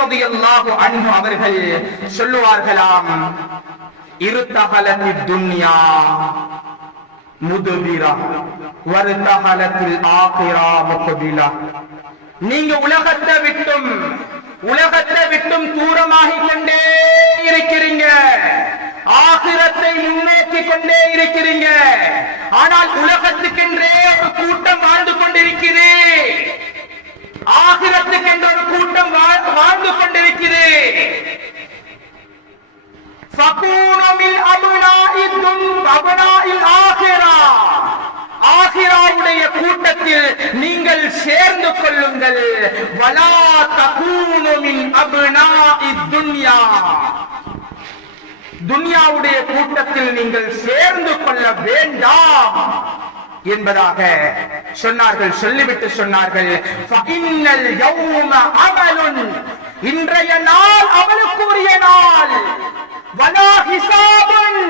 ரலியல்லாஹு அன்ஹு அவர்கள் சொல்லுவார்களாம், இருத்தஹலத்தித் துன்யா முதுபிரா வர்தஹலத்தில் ஆகிரா முக்பிலா. நீங்க உலகத்தை விட்டும் தூரமாகிக் கொண்டே இருக்கிறீங்க, ஆகிரத்தை முன்னேற்றி கொண்டே இருக்கிறீங்க. ஆனால் உலகத்துக்கென்றே ஒரு கூட்டம் வாழ்ந்து கொண்டிருக்கிறது, ஆகிரத்துக்கென்ற ஒரு கூட்டம் வாழ்ந்து கொண்டிருக்கிறது. ஆகிராவுடைய கூட்டத்தில் நீங்கள் சேர்ந்து கொள்ளுங்கள். வலா தகூனு மின் அப்னாஇத் துன்யா, துன்யாவுடைய கூட்டத்தில் நீங்கள் சேர்ந்து கொள்ள வேண்டாம் என்பதாக சொன்னார்கள். சொல்லிவிட்டு சொன்னார்கள், ஃபஇன்னல் யௌம அமலுன், இன்றைய நாள் அமலுக்குரிய நாள். வலா ஹிசாபுன்,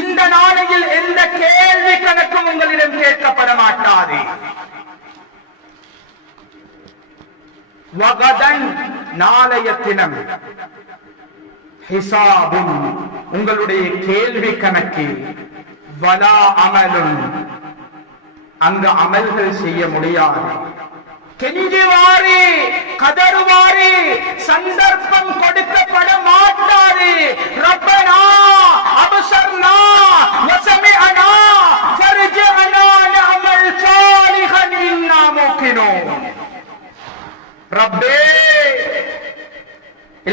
இந்த நாளையில் எந்த கேள்வி கணக்கும் உங்களிடம் கேட்கப்பட மாட்டாது. வகதன், நாளைய தினம். ஹிசாபுன், உங்களுடைய கேள்வி கணக்கு. வலா அமலுன், அங்கு அமல்கள் செய்ய முடியாது. கெஞ்சுவாரு, கதறுவாரு, சந்தர்ப்பம் கொடுக்கப்பட மாட்டாது. ரப்பனா அப்சர்னா வஸமிஅனா ஃபர்ஜிஅனா நஅமல் சாலிஹன் இன்னா மூகினூன். ரப்பே,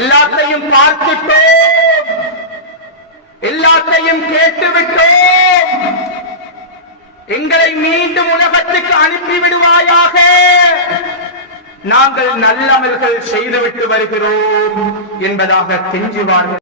எல்லாத்தையும் பார்த்துட்டோம், எல்லாத்தையும் கேட்டுவிட்டோம், எங்களை மீண்டும் உலகத்துக்கு அனுப்பி விடுவாயாக, நாங்கள் நல்லமல்கள் செய்துவிட்டு வருகிறோம் என்பதாக கெஞ்சுவார்கள்.